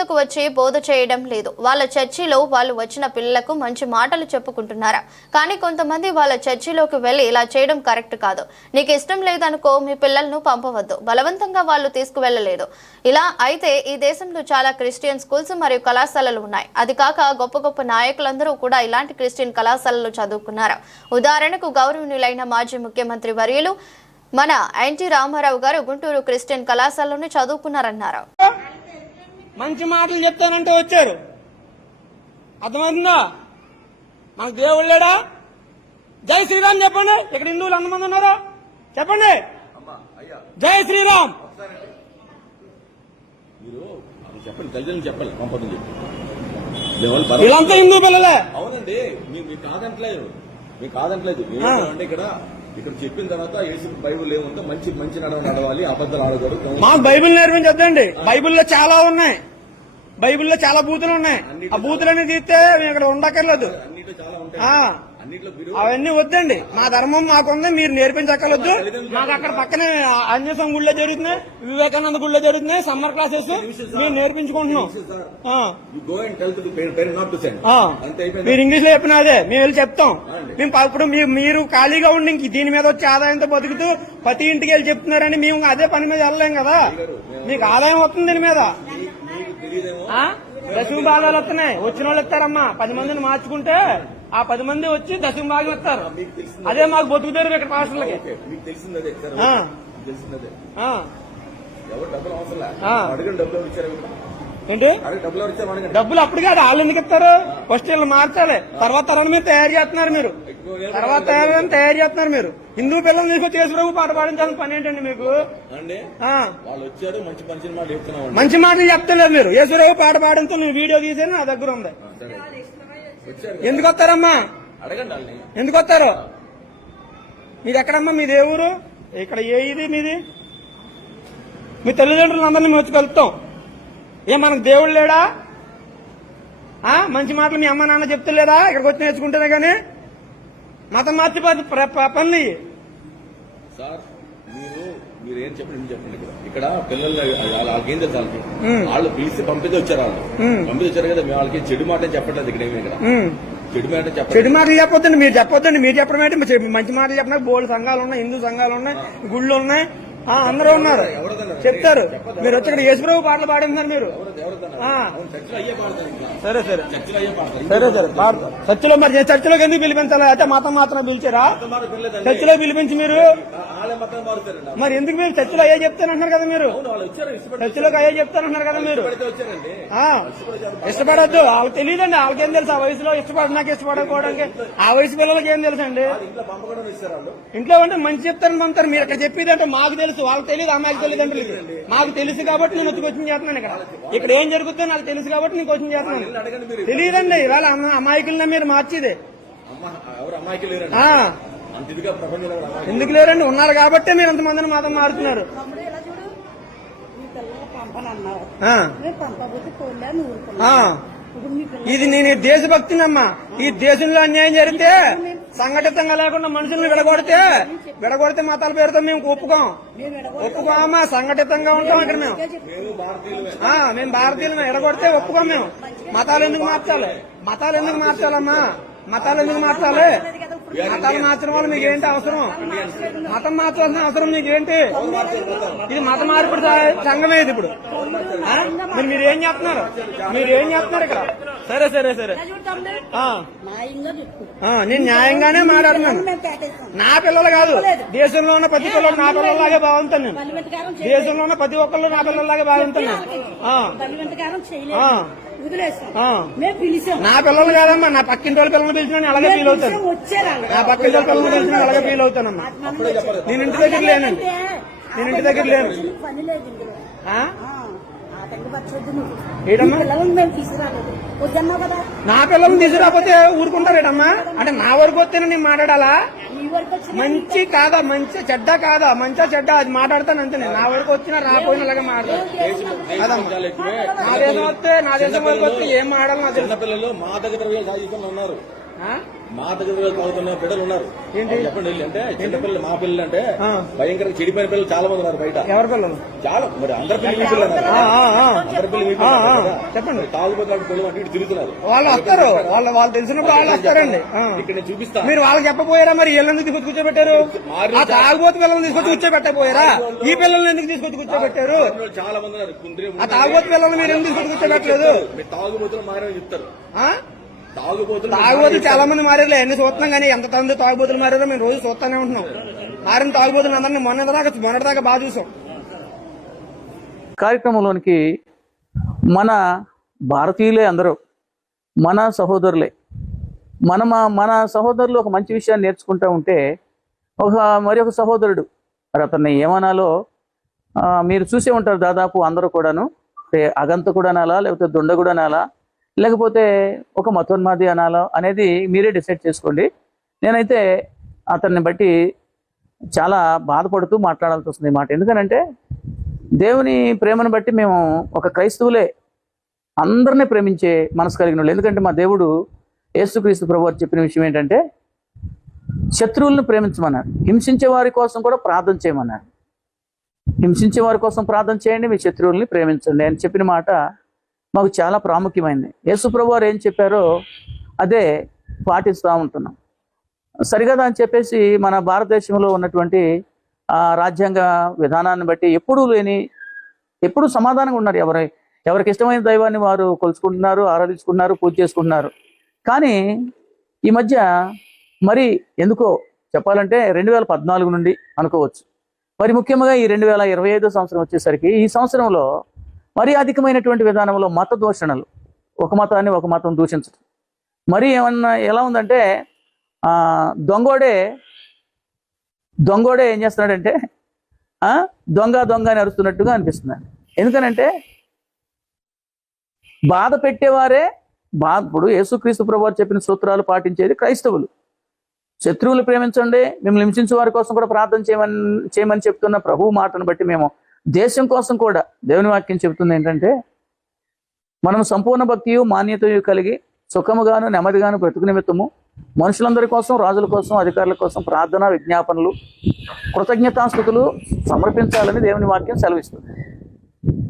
మీదకు వచ్చి బోధ చేయడం లేదు. వాళ్ళ చర్చిలో వాళ్ళు వచ్చిన పిల్లలకు మంచి మాటలు చెప్పుకుంటున్నారా, కానీ కొంతమంది వాళ్ళ చర్చిలోకి వెళ్లి ఇలా చేయడం కరెక్ట్ కాదు. నీకు ఇష్టం లేదనుకో మీ పిల్లలను పంపవద్దు, బలవంతంగా వాళ్ళు తీసుకువెళ్లలేదు. ఇలా అయితే ఈ దేశంలో చాలా క్రిస్టియన్ స్కూల్స్ మరియు కళాశాలలు ఉన్నాయి. అది కాక గొప్ప గొప్ప నాయకులందరూ కూడా ఇలాంటి క్రిస్టియన్ కళాశాలలో చదువుకున్నారు. ఉదాహరణకు గౌరవనీయులైన మాజీ ముఖ్యమంత్రి వర్యులు మన ఎన్టీ రామారావు గారు గుంటూరు క్రిస్టియన్ కళాశాలలోనే చదువుకున్నారన్నారు. మంచి మాటలు చెప్తానంటే వచ్చారు. అర్థమవుతుందా? మనకు దేవుడు లేడా? జై శ్రీరామ్ చెప్పండి. ఇక్కడ హిందువులు ఎంతమంది ఉన్నారో చెప్పండి. జై శ్రీరామ్ చెప్పండి. వీళ్ళంతా హిందూ పిల్లలే. అవునండి, మీకు కాదంటలేదు. అంటే ఇక్కడ చెప్పిన తర్వాత యేసు బైబుల్ ఏముందో మంచి నడవాలి, అబద్ధాలు ఆడకూడదు. మాకు బైబిల్ నేర్పించొద్దండి. బైబిల్లో చాలా ఉన్నాయి, బైబిల్లో చాలా బూతులు ఉన్నాయి. ఆ బూతులన్నీ తీస్తే మేము ఇక్కడ ఉండక్కర్లేదు. అవన్నీ వద్దండి. మా ధర్మం మాకుంది, మీరు నేర్పించక్కర్లేదు. మాకు అక్కడ పక్కనే ఆంజనేయ గుళ్ళో జరుగుతున్నాయి, వివేకానంద గుళ్ళో జరుగుతున్నాయి సమ్మర్ క్లాసెస్. మేము నేర్పించుకుంటున్నాం. మీరు ఇంగ్లీష్ లో చెప్పిన అదే మేము వెళ్ళి చెప్తాం. మేము ఇప్పుడు మీరు ఖాళీగా ఉండి ఇంక దీని మీద వచ్చి ఆదాయంతో బతుకుతూ ప్రతి ఇంటికి వెళ్ళి చెప్తున్నారని మేము అదే పని మీద వెళ్ళలేం కదా. మీకు ఆదాయం వస్తుంది దీని మీద. దశమ భాగాలు వస్తున్నాయి, వచ్చిన వాళ్ళు ఇస్తారమ్మా. 10 మందిని మార్చుకుంటే ఆ 10 మంది వచ్చి దశమ భాగం ఇస్తారు. అదే మాకు బతుకుతారు ఇక్కడ పాస్టర్లకి. ఏంటి డబ్బులు అప్పుడు కాదు, వాళ్ళు ఎందుకు ఇస్తారు? ఫస్ట్ వీళ్ళు మార్చాలి, తర్వాత తరాన్ని మీరు తయారు చేస్తున్నారు. మీరు తర్వాత తయారు చేస్తున్నారు. మీరు హిందూ పిల్లల్ని తీసుకొచ్చి యేసుప్రభు పాట పాడించాల్సిన పని ఏంటండి మీకు? మంచి మాటలు చెప్తలేదు మీరు. యేసుప్రభు పాట పాడంతో నేను వీడియో తీసాను, నా దగ్గర ఉంది. ఎందుకు వస్తారమ్మా? ఎందుకు వస్తారు? మీది ఎక్కడమ్మా? మీ దేవురు ఇక్కడ ఇది మీది. మీ తల్లిదండ్రులు అందరినీ మేము వచ్చి కలుపుతాం. మనకు దేవుడు లేడా? మంచి మాటలు మీ అమ్మ నాన్న చెప్తలేదా? ఇక్కడికి వచ్చి నేర్చుకుంటేనే గానీ మతం మార్చి పనులు. సార్ మీరేం చెప్పండి. ఇక్కడ పిల్లలు వాళ్ళకేం తెలుసు, వాళ్ళు పిలిచి పంపితే వచ్చారు. పంపితే వచ్చారు కదా, మేము వాళ్ళకి చెడు మాట చెప్పట్లేదు. ఇక్కడ చెడు మాటలు చెప్పొద్దండి. మీరు చెప్పొద్దండి. మీరు చెప్పడం ఏంటి? మంచి మాటలు చెప్పినా బోల్డ్ సంఘాలు ఉన్నాయి, హిందూ సంఘాలు ఉన్నాయి, గుళ్ళు ఉన్నాయి, అందరూ ఉన్నారు, చెప్తారు. మీరు వచ్చి ఇక్కడ యేసుప్రభు పాటలు పాడేస్తున్నారు మీరు. సరే సరే సరే సరే పాడతారు. చర్చిలో మరి చర్చిలోకి ఎందుకు పిలిపించాలి? అయితే మతం మాత్రం పిలిచారా? చర్చిలో పిలిపించి మీరు మరి ఎందుకు? మీరు చర్చిలో అయ్యే చెప్తానంటున్నారు కదా. మీరు చర్చిలోకి అయ్యే చెప్తానంటున్నారు కదా. మీరు ఇష్టపడద్దు. వాళ్ళకి తెలియదండి. వాళ్ళకేం తెలుసు? ఆ వయసులో ఇష్టపడినాక ఇష్టపడకపోవడానికి ఆ వయసు పిల్లలకి ఏం తెలుసు అండి? ఇంట్లో అంటే మంచి చెప్తారని పంపుతారు. మీరు ఇక్కడ చెప్పేది అంటే మాకు తెలుసు, వాళ్ళకి తెలియదు. అమ్మాయికి తల్లిదండ్రులకి మాకు తెలుసు కాబట్టి నేను వచ్చి కోచింగ్ చేస్తున్నాను. ఇక్కడ ఏం జరుగుతుందో నాకు తెలుసు కాబట్టి నేను కోచింగ్ చేస్తున్నాను. తెలియదండి. ఇవాళ అమాయకులనే మీరు మార్చేది. ఎందుకు లేరండి? ఉన్నారు కాబట్టి మీరు ఎంతమందిని మాత్రం మారుతున్నారు. ఇది నేను దేశభక్తినమ్మా. ఈ దేశంలో అన్యాయం జరిగితే సంఘటితంగా లేకుండా మనుషుల్ని విడగొడితే మతాల పేరుతో మేము ఒప్పుకోమా. సంఘటితంగా ఉంటాం ఇక్కడ మేము. మేము భారతీయులు. విడగొడితే ఒప్పుకోం మేము. మతాలు ఎందుకు మార్చాలమ్మా? మతాలు ఎందుకు మార్చాలి? మతాలు మార్చడం వల్ల మీకేంటి అవసరం? మతం మార్చాల్సిన అవసరం మీకేంటి? ఇది మత మార్పిడి సంఘమే ఇది. ఇప్పుడు మీరేం చేస్తున్నారు? ఇక్కడ? సరే సరే సరే నేను న్యాయంగానే మాట్లాడుతున్నాను. నా పిల్లలు కాదు, దేశంలో ఉన్న ప్రతి పిల్లలు నా పిల్లల్లాగే బాగుంటాను నేను. దేశంలో ఉన్న ప్రతి ఒక్కళ్ళు నా పిల్లల్లాగే బాగుంటాను నేను. నా పిల్లలు కాదమ్మా, నా పక్కింటి వాళ్ళ పిల్లలు పిలిచిన అలాగే ఫీల్ అవుతాను. నా పక్కింటి వాళ్ళ పిల్లలు పిలిచిన అలాగే ఫీల్ అవుతానమ్మా. నేను ఇంటి దగ్గర లేనండి. నా పిల్లల్ని తీసుకురాకపోతే ఊరుకుంటారేటమ్మా? అంటే నా వరకు వస్తేనే నేను మాట్లాడాలా? మంచి కాదా, మంచి చెడ్డ కాదా, మంచిగా చెడ్డ అది మాట్లాడతాను అంతే. నా వరకు వచ్చినా రాపోయినా అలాగే మాట్లాడతాను. నా దేశం వస్తే ఏం మాట్లాడాలి? నా తెలిసిన పిల్లలు మా దగ్గర ఉన్నారు. మా దగ్గర తాగుతున్న బిడ్డలు ఉన్నారు. చెప్పండి వెళ్ళి అంటే చిన్న పిల్లలు మా పిల్లలు అంటే భయంకరంగా చెడిపోయిన పిల్లలు చాలా మంది ఉన్నారు బయట. ఎవరి పిల్లలు? చాలా మరి అందరి పిల్లలు మీ పిల్లలు అందరి పిల్లలు మీ పిల్లలు చెప్పండి. తాగుబోతు పిల్లలు అటు ఇటు తిరుగుతున్నారు. వాళ్ళు వస్తారు, వాళ్ళు తెలిసినప్పుడు వాళ్ళు వస్తారండి. ఇక్కడ నేను చూపిస్తా. మీరు వాళ్ళకి చెప్పపోయారా మరి వీళ్ళని తీసుకొచ్చి కూర్చోబెట్టారు? ఆ తాగుబోతు పిల్లల్ని తీసుకొచ్చి కూర్చోబెట్టపోయారా? ఈ పిల్లల్ని ఎందుకు తీసుకొచ్చి కూర్చోబెట్టారు? చాలా మంది ఉన్నారు. ఆ తాగుబోతు పిల్లల్ని మీరు ఎందుకు తీసుకొచ్చి కూర్చోబెట్టలేదు? తాగుబోతులు మారని చెప్తారు. తాగుబోతులు చాలా మంది మారారు, అన్ని చూస్తున్నాం కానీ ఎంత మంది తాగుబోతులు మారారో మేము రోజు చూస్తానే ఉంటున్నాం. మారిన తాగుబోతులు అందరినీ మొన్నటిదాకా బాగా చూసాం. కార్యక్రమంలోనికి మన భారతీయులే అందరూ మన సహోదరులే. మన సహోదరులు ఒక మంచి విషయాన్ని నేర్చుకుంటూ ఉంటే మరి ఒక సహోదరుడు మరి అతన్ని ఏమనాలో మీరు చూసే ఉంటారు. దాదాపు అందరూ కూడాను అగంతకుడు అనాలా, లేకపోతే దుండగుడు అనాలా, లేకపోతే ఒక మతోన్మాది అనాలా అనేది మీరే డిసైడ్ చేసుకోండి. నేనైతే అతన్ని బట్టి చాలా బాధపడుతూ మాట్లాడాల్సి వస్తుంది ఈ మాట. ఎందుకనంటే దేవుని ప్రేమను బట్టి మేము ఒక క్రైస్తవులే అందరినీ ప్రేమించే మనసు కలిగిన వాళ్ళు. ఎందుకంటే మా దేవుడు యేసుక్రీస్తు ప్రభువు చెప్పిన విషయం ఏంటంటే శత్రువులను ప్రేమించమన్నారు, హింసించే వారి కోసం కూడా ప్రార్థన చేయమన్నారు. హింసించే వారి కోసం ప్రార్థన చేయండి, మీ శత్రువుల్ని ప్రేమించండి అని చెప్పిన మాట మాకు చాలా ప్రాముఖ్యమైనది. యేసు ప్రభువు వారు ఏం చెప్పారో అదే పాటిస్తూ ఉంటున్నాం. సరిగదా అని చెప్పేసి మన భారతదేశంలో ఉన్నటువంటి రాజ్యాంగ విధానాన్ని బట్టి ఎప్పుడూ సమాధానంగా ఉన్నారు. ఎవరికి ఇష్టమైన దైవాన్ని వారు కొలుచుకుంటున్నారు, ఆరాధించుకుంటున్నారు, పూజ చేసుకుంటున్నారు. కానీ ఈ మధ్య మరి ఎందుకో చెప్పాలంటే 2014 నుండి అనుకోవచ్చు, మరి ముఖ్యంగా ఈ 2025 సంవత్సరం వచ్చేసరికి ఈ సంవత్సరంలో మరీ అధికమైనటువంటి విధానంలో మత దూషణలు, ఒక మతాన్ని ఒక మతం దూషించడం మరి ఎలా ఉందంటే దొంగోడే ఏం చేస్తున్నాడంటే దొంగ అని అరుస్తున్నట్టుగా అనిపిస్తుంది. ఎందుకనంటే బాధ పెట్టేవారే ఇప్పుడు యేసుక్రీస్తు ప్రభువు చెప్పిన సూత్రాలు పాటించేది క్రైస్తవులు. శత్రువులు ప్రేమించండి, మిమ్మల్ని హింసించే వారి కోసం కూడా ప్రార్థన చేయమని చెప్తున్న ప్రభువు మాటను బట్టి మేము దేశం కోసం కూడా దేవుని వాక్యం చెబుతుంది ఏంటంటే మనం సంపూర్ణ భక్తియు మాన్యతయు కలిగి సుఖముగాను నెమ్మదిగాను బ్రతుకు నిమిత్తము మనుషులందరి కోసం, రాజుల కోసం, అధికారుల కోసం ప్రార్థన, విజ్ఞాపనలు, కృతజ్ఞతాస్తుతులు సమర్పించాలని దేవుని వాక్యం సెలవిస్తుంది.